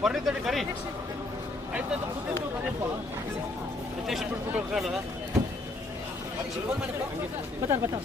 ಬರ್ರಿ ತಡಿ ಕರಿ ಆಯ್ತು ಕೂತಿದ್ದು ಬರಪ್ಪ ಅಧ್ಯಕ್ಷ ಬಿಟ್ಬಿಟ್ಟು ಹೋಗ್ರಲ್ಲ ಬರ್ತಾರೆ ಬರ್ತಾರೆ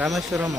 ರಾಮೇಶ್ವರಮ್ಮ?